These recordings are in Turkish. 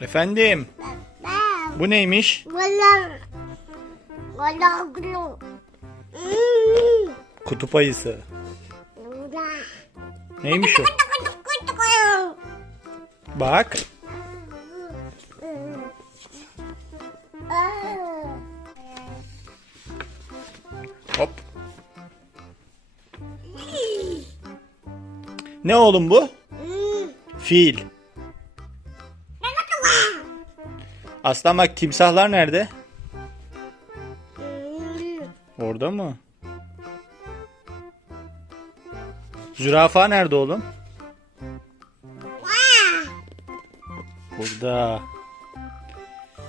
Efendim, bu neymiş? Wala. Wala gulo. Mm. Kutup ayısı. Neymiş o? Bak. Hop. Ne oğlum bu? Mm. Fil. Aslan bak timsahlar nerede? Orada mı? Zürafa nerede oğlum? Burada.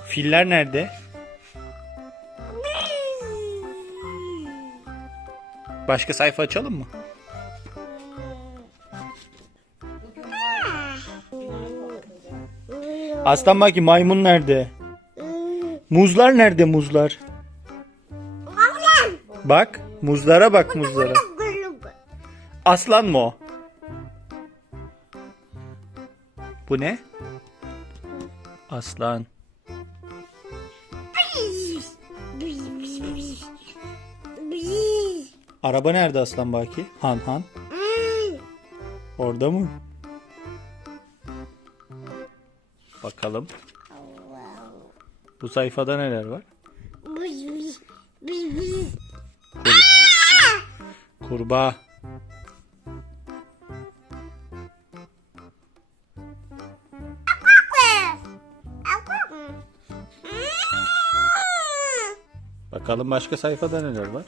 Filler nerede? Başka sayfa açalım mı? Aslan bak maymun nerede? Muzlar nerede muzlar? Bak muzlara bak muzlara. Aslan mı o? Bu ne? Aslan. Araba nerede aslan Baki? Han Han. Orada mı? Bakalım. Bu sayfada neler var? Bis. Kurbağa. Bakalım başka sayfada neler var?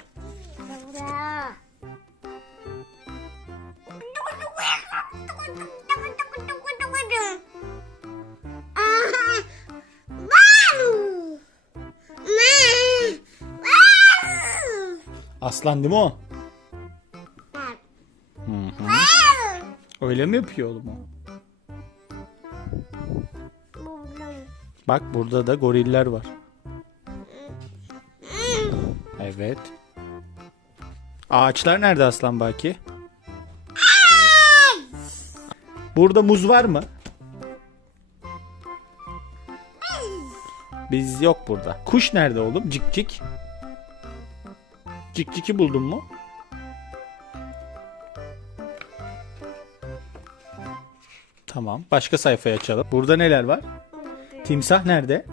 Aslan değil mi o? Hı hı. Öyle mi yapıyor oğlum o? Bak burada da goriller var. Evet. Ağaçlar nerede aslan Baki? Burada muz var mı? Biz yok burada. Kuş nerede oğlum? Cik cik. Cik ciki buldun mu? Tamam. Başka sayfayı açalım. Burada neler var? Timsah nerede?